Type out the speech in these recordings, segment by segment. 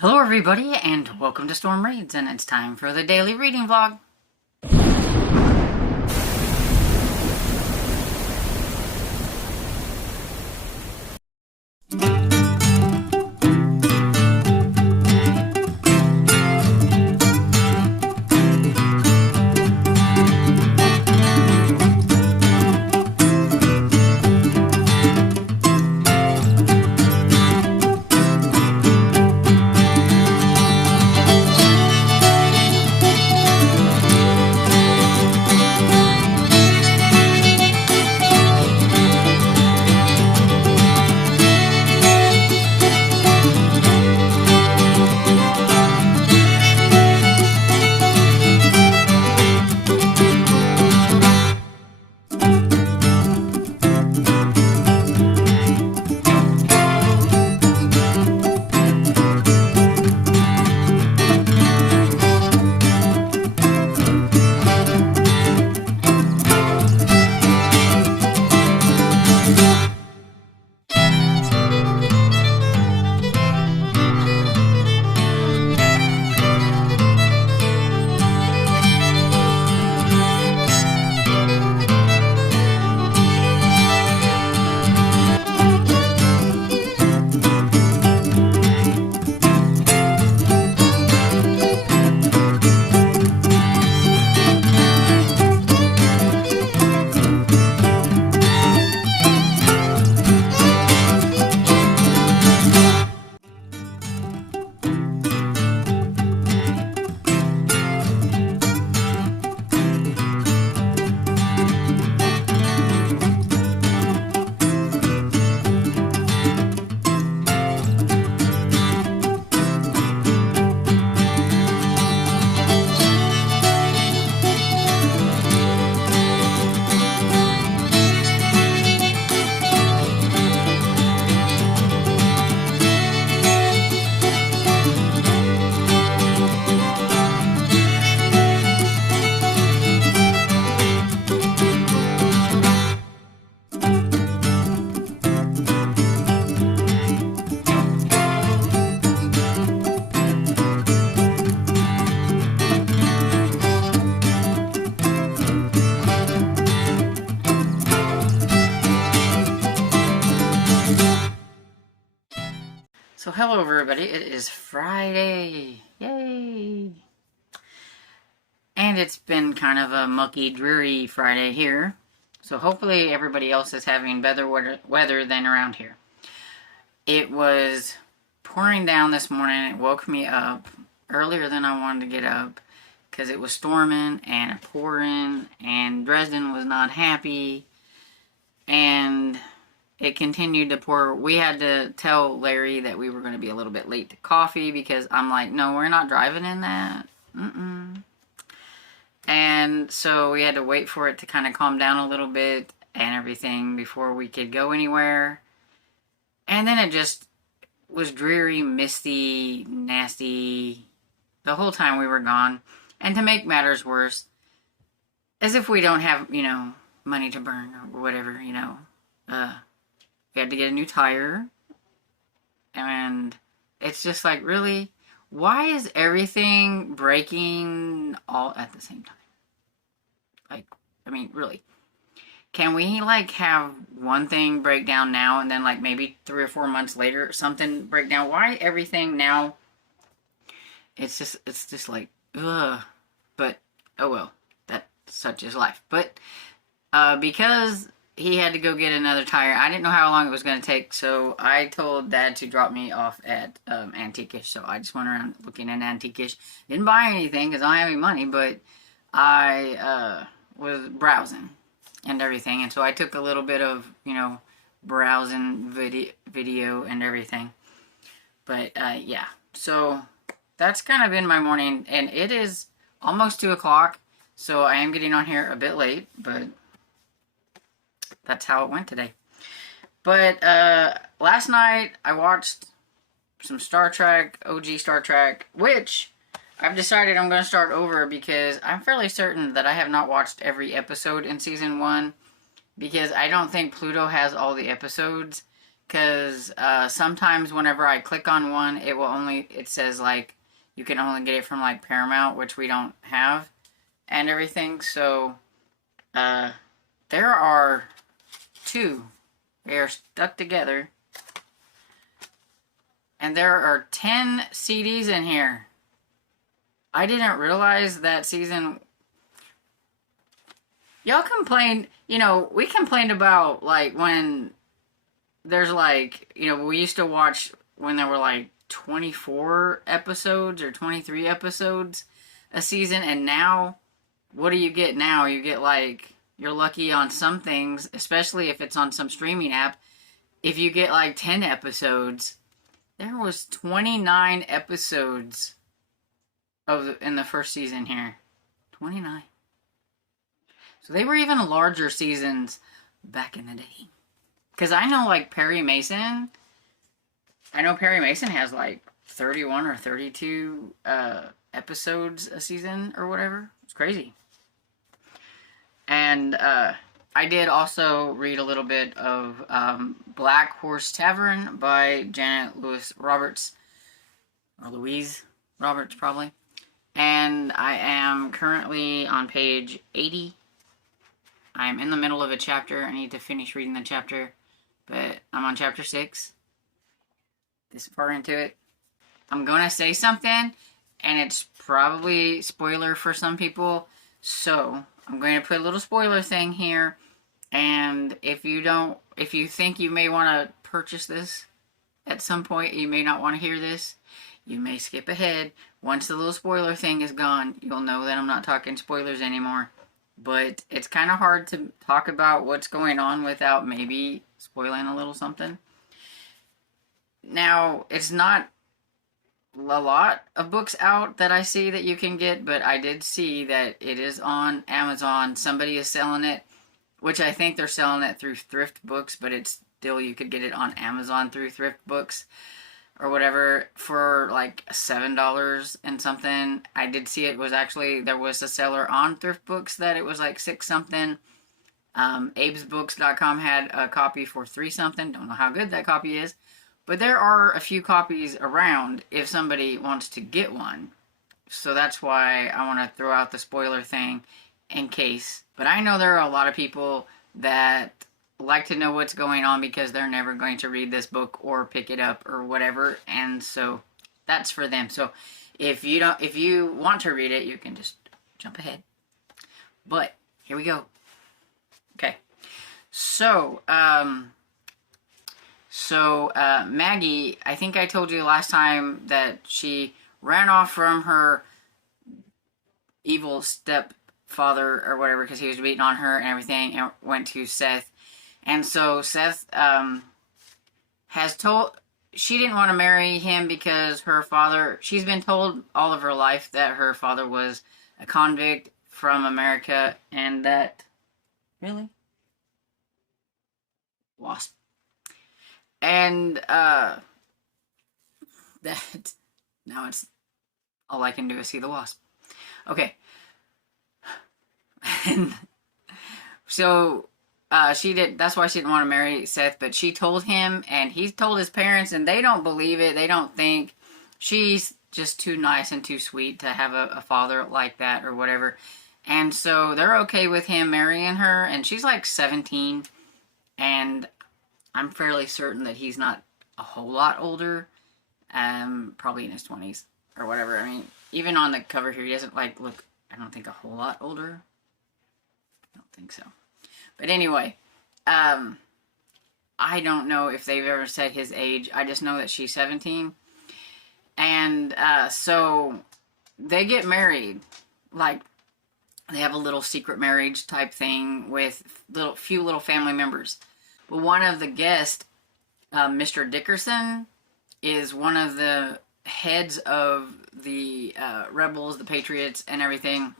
Hello everybody and welcome to Storm Reads, and it's time for the daily reading vlog. So hello everybody, it is Friday, yay! And it's been kind of a mucky, dreary Friday here, so hopefully everybody else is having better weather than around here. It was pouring down this morning. It woke me up earlier than I wanted to get up because it was storming and pouring, and Dresden was not happy, and it continued to pour. We had to tell Larry that we were going to be a little bit late to coffee because I'm like, no, we're not driving in that. And so we had to wait for it to kind of calm down a little bit and everything before we could go anywhere. And then it just was dreary, misty, nasty the whole time we were gone. And to make matters worse, as if we don't have, money to burn or whatever, we had to get a new tire. And it's just like, really? Why is everything breaking all at the same time? Like, I mean, really. Can we, have one thing break down now and then, maybe 3 or 4 months later, something break down? Why everything now? It's just like, ugh. But, oh well. That's such is life. But, because he had to go get another tire, I didn't know how long it was going to take, so I told Dad to drop me off at Antiquish. So I just went around looking at Antiquish. Didn't buy anything because I don't have any money, but I was browsing and everything, and so I took a little bit of, browsing video and everything. But yeah, so that's kind of been my morning, and it is almost 2 o'clock, so I am getting on here a bit late, but that's how it went today. But last night I watched some Star Trek, OG Star Trek, which I've decided I'm going to start over because I'm fairly certain that I have not watched every episode in Season 1, because I don't think Pluto has all the episodes, because sometimes whenever I click on one, it says like you can only get it from like Paramount, which we don't have, and everything. So there are two. They are stuck together, and there are 10 CDs in here. I didn't realize that season. Y'all complained, we complained about like when there's like, we used to watch when there were like 24 episodes or 23 episodes a season, and now, what do you get now? You get like, you're lucky on some things, especially if it's on some streaming app, if you get like 10 episodes. There was 29 episodes in the first season here. 29. So they were even larger seasons back in the day. Because I know like Perry Mason has like 31 or 32 episodes a season or whatever. It's crazy. And I did also read a little bit of Black Horse Tavern by Janet Louise Roberts. Or Louise Roberts, probably. And I am currently on page 80. I'm in the middle of a chapter. I need to finish reading the chapter. But I'm on chapter 6. This far into it. I'm going to say something, and it's probably spoiler for some people. So, I'm going to put a little spoiler thing here. And if you think you may want to purchase this at some point, you may not want to hear this, you may skip ahead. Once the little spoiler thing is gone, you'll know that I'm not talking spoilers anymore. But it's kind of hard to talk about what's going on without maybe spoiling a little something. Now, it's not a lot of books out that I see that you can get, but I did see that it is on Amazon. Somebody is selling it, which I think they're selling it through Thrift Books, but it's still, you could get it on Amazon through Thrift Books or whatever for like $7 and something. I did see it was actually, there was a seller on Thrift Books that it was like 6 something. abesbooks.com had a copy for 3 something. Don't know how good that copy is, but there are a few copies around if somebody wants to get one. So that's why I want to throw out the spoiler thing in case. But I know there are a lot of people that like to know what's going on because they're never going to read this book or pick it up or whatever, and so that's for them. So if you want to read it, you can just jump ahead. But here we go. Okay. So Maggie, I think I told you last time that she ran off from her evil stepfather or whatever because he was beating on her and everything, and went to Seth. And so Seth has told, she didn't want to marry him because her father, she's been told all of her life that her father was a convict from America, and that, really? Wasp. And that, now it's, all I can do is see the wasp. Okay. And so that's why she didn't want to marry Seth, but she told him, and he told his parents, and they don't believe it. They don't think she's just too nice and too sweet to have a father like that or whatever. And so they're okay with him marrying her, and she's like 17, and I'm fairly certain that he's not a whole lot older, probably in his 20s or whatever. I mean, even on the cover here, he doesn't like look, I don't think, a whole lot older. I don't think so. But anyway, I don't know if they've ever said his age. I just know that she's 17. And so they get married. Like, they have a little secret marriage type thing with few little family members. But one of the guests, Mr. Dickerson, is one of the heads of the rebels, the patriots, and everything.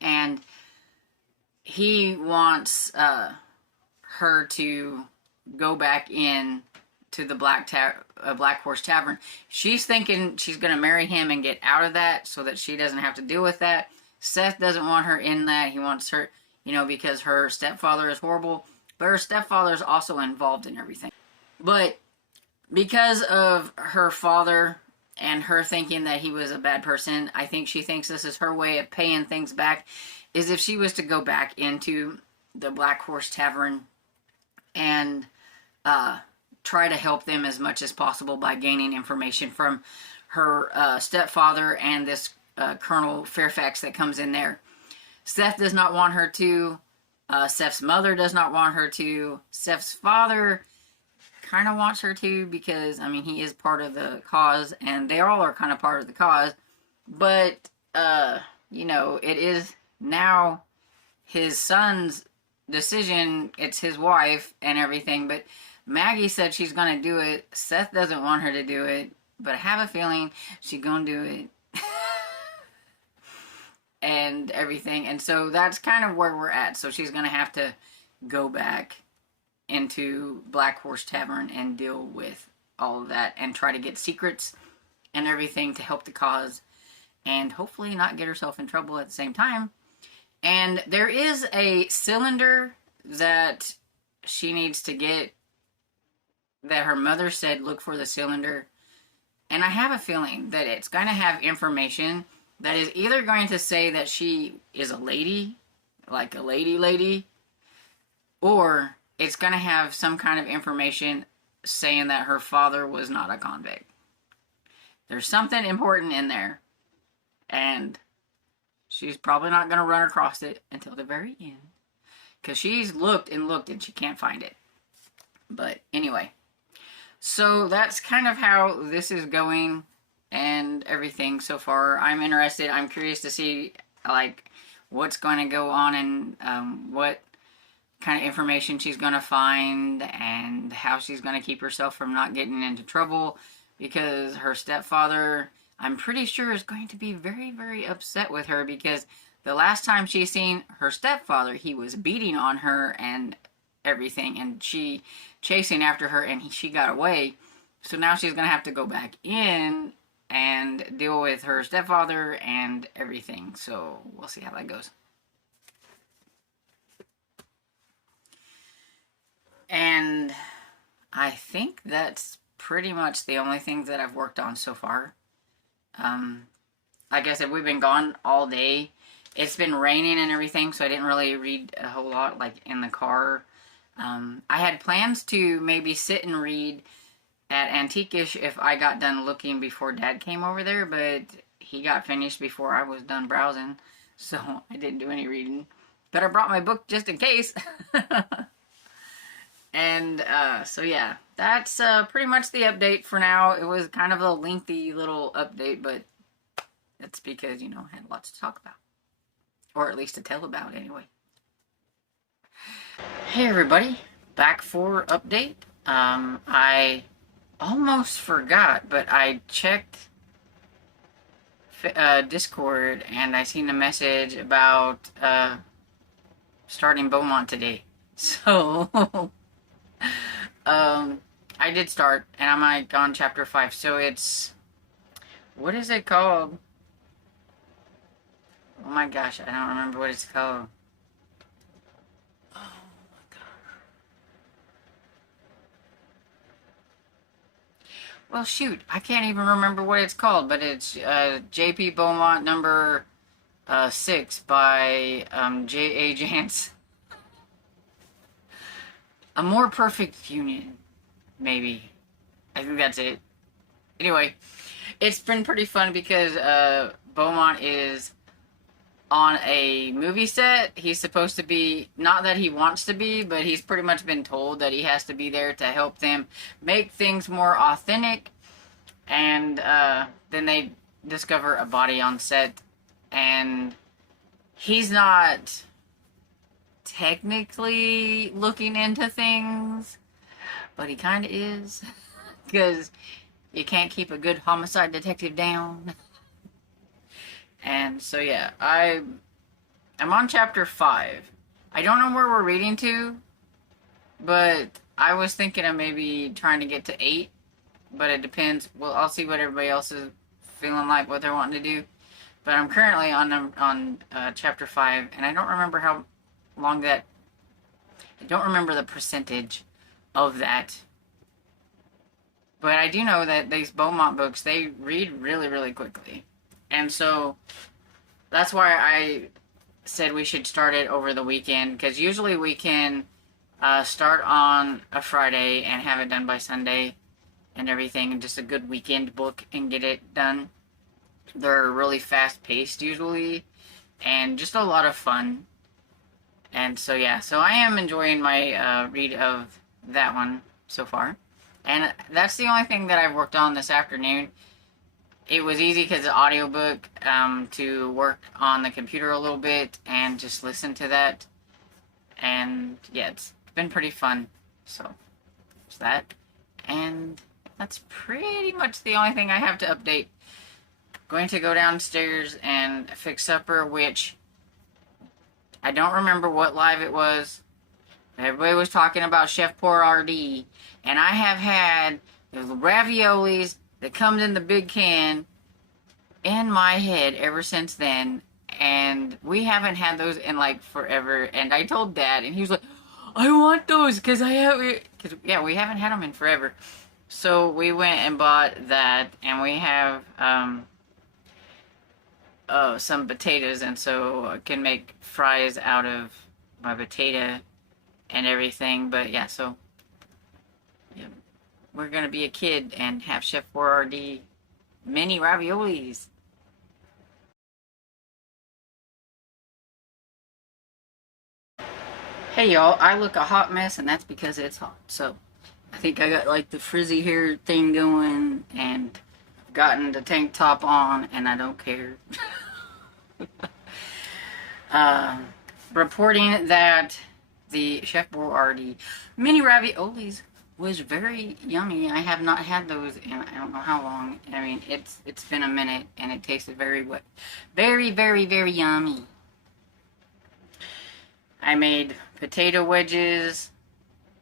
And he wants her to go back in to the Black Horse Tavern. She's thinking she's going to marry him and get out of that so that she doesn't have to deal with that. Seth doesn't want her in that. He wants her, because her stepfather is horrible, but her stepfather is also involved in everything. But because of her father and her thinking that he was a bad person, I think she thinks this is her way of paying things back, is if she was to go back into the Black Horse Tavern and try to help them as much as possible by gaining information from her stepfather and this Colonel Fairfax that comes in there. Seth does not want her to. Seth's mother does not want her to. Seth's father kind of wants her to because, I mean, he is part of the cause, and they all are kind of part of the cause. But, you know, it is now his son's decision. It's his wife and everything, but Maggie said she's going to do it. Seth doesn't want her to do it, but I have a feeling she's going to do it. And everything. And so that's kind of where we're at. So she's going to have to go back into Black Horse Tavern and deal with all of that and try to get secrets and everything to help the cause and hopefully not get herself in trouble at the same time. And there is a cylinder that she needs to get that her mother said look for the cylinder. And I have a feeling that it's going to have information that is either going to say that she is a lady, like a lady, or it's going to have some kind of information saying that her father was not a convict. There's something important in there, and she's probably not going to run across it until the very end, because she's looked and looked and she can't find it. But anyway, so that's kind of how this is going and everything so far. I'm interested. I'm curious to see like what's going to go on and what kind of information she's going to find and how she's going to keep herself from not getting into trouble, because her stepfather, I'm pretty sure, is going to be very, very upset with her, because the last time she seen her stepfather, he was beating on her and everything, and she chasing after her, and she got away. So now she's going to have to go back in and deal with her stepfather and everything. So we'll see how that goes. And I think that's pretty much the only things that I've worked on so far. Like I said, we've been gone all day. It's been raining and everything, so I didn't really read a whole lot, like, in the car. I had plans to maybe sit and read at Antiquish if I got done looking before Dad came over there, but he got finished before I was done browsing, so I didn't do any reading. But I brought my book just in case. And so yeah, that's pretty much the update for now. It was kind of a lengthy little update, but that's because, you know, I had lots to talk about. Or at least to tell about anyway. Hey everybody, back for update. I almost forgot, but I checked Discord and I seen a message about starting Beaumont today. So I did start, and I'm like on chapter 5. So it's, what is it called? Oh my gosh, I don't remember what it's called. Oh my god. Well, shoot, I can't even remember what it's called, but it's J.P. Beaumont number 6 by J.A. Jance. A More Perfect Union, maybe. I think that's it. Anyway, it's been pretty fun because Beaumont is on a movie set. He's supposed to be, not that he wants to be, but he's pretty much been told that he has to be there to help them make things more authentic. And then they discover a body on set, and he's not technically looking into things, but he kind of is, because you can't keep a good homicide detective down. And so yeah, I'm on chapter 5. I don't know where we're reading to, but I was thinking of maybe trying to get to 8, but it depends. Well, I'll see what everybody else is feeling like, what they're wanting to do. But I'm currently on chapter 5, and I don't remember how long that, I don't remember the percentage of that But I do know that these Beaumont books, they read really, really quickly. And so that's why I said we should start it over the weekend, because usually we can start on a Friday and have it done by Sunday and everything, and just a good weekend book and get it done. They're really fast paced usually, and just a lot of fun. And so yeah, so I am enjoying my read of that one so far. And that's the only thing that I've worked on this afternoon. It was easy because the audiobook, to work on the computer a little bit and just listen to that. And yeah, it's been pretty fun. So, it's that. And that's pretty much the only thing I have to update. Going to go downstairs and fix supper, which I don't remember what live it was. Everybody was talking about Chef Boyardee, and I have had the raviolis that comes in the big can in my head ever since then, and we haven't had those in like forever. And I told Dad, and he was like, I want those because I have it, because yeah, we haven't had them in forever. So we went and bought that, and we have some potatoes, and so I can make fries out of my potato and everything. But yeah, so yeah, we're gonna be a kid and have Chef Boyardee mini raviolis. Hey y'all, I look a hot mess, and that's because it's hot. So I think I got like the frizzy hair thing going, and I've gotten the tank top on, and I don't care. Reporting that the Chef Boyardee mini raviolis was very yummy. I have not had those in I don't know how long. I mean, it's been a minute, and it tasted very very, very, very yummy. I made potato wedges.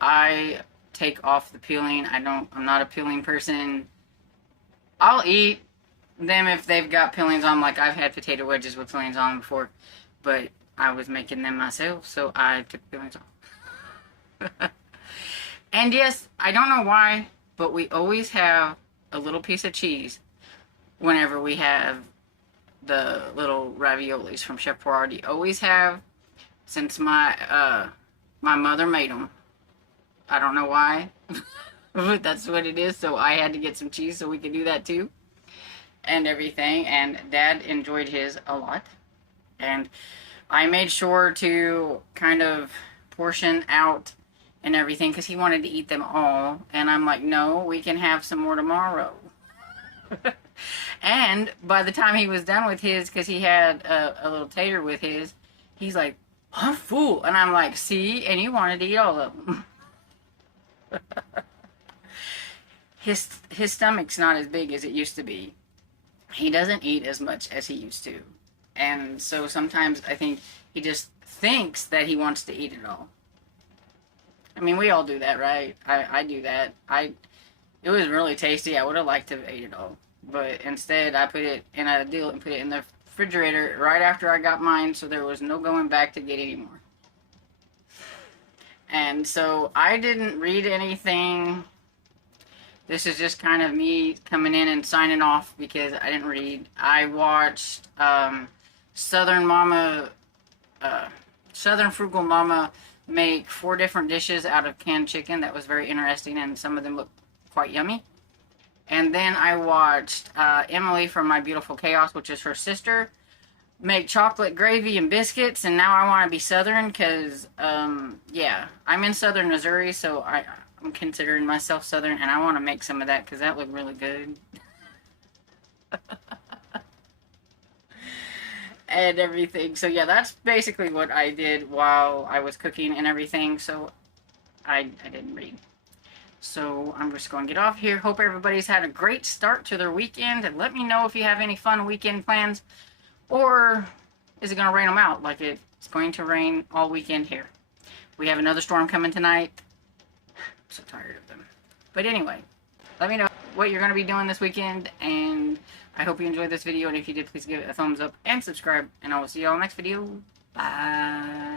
I take off the peeling. I'm not a peeling person. I'll eat them if they've got peelings on. Like, I've had potato wedges with peelings on before, but I was making them myself, so I took the peelings off. And yes, I don't know why, but we always have a little piece of cheese whenever we have the little raviolis from Chef Boyardee. Always have, since my mother made them. I don't know why, but that's what it is. So I had to get some cheese so we could do that too, and everything. And Dad enjoyed his a lot, and I made sure to kind of portion out and everything because he wanted to eat them all, and I'm like, no, we can have some more tomorrow. And by the time he was done with his, because he had a little tater with his, he's like, I'm full. And I'm like, see, and you wanted to eat all of them. His stomach's not as big as it used to be. He doesn't eat as much as he used to. And so sometimes I think he just thinks that he wants to eat it all. I mean, we all do that, right? I do that. It was really tasty. I would have liked to have ate it all. But instead, I put it in a deal and put it in the refrigerator right after I got mine, so there was no going back to get any more. And so I didn't read anything. This is just kind of me coming in and signing off because I didn't read. I watched Southern Frugal Mama make 4 different dishes out of canned chicken. That was very interesting, and some of them looked quite yummy. And then I watched Emily from My Beautiful Chaos, which is her sister, make chocolate gravy and biscuits. And now I want to be Southern because, yeah, I'm in Southern Missouri, so I'm considering myself Southern, and I want to make some of that because that looked really good. And everything. So yeah, that's basically what I did while I was cooking and everything. So I didn't read. So I'm just going to get off here. Hope everybody's had a great start to their weekend. And let me know if you have any fun weekend plans. Or is it going to rain them out like it's going to rain all weekend here? We have another storm coming tonight. I'm so tired of them. But anyway, let me know what you're going to be doing this weekend. And I hope you enjoyed this video. And if you did, please give it a thumbs up and subscribe. And I will see you all next video. Bye.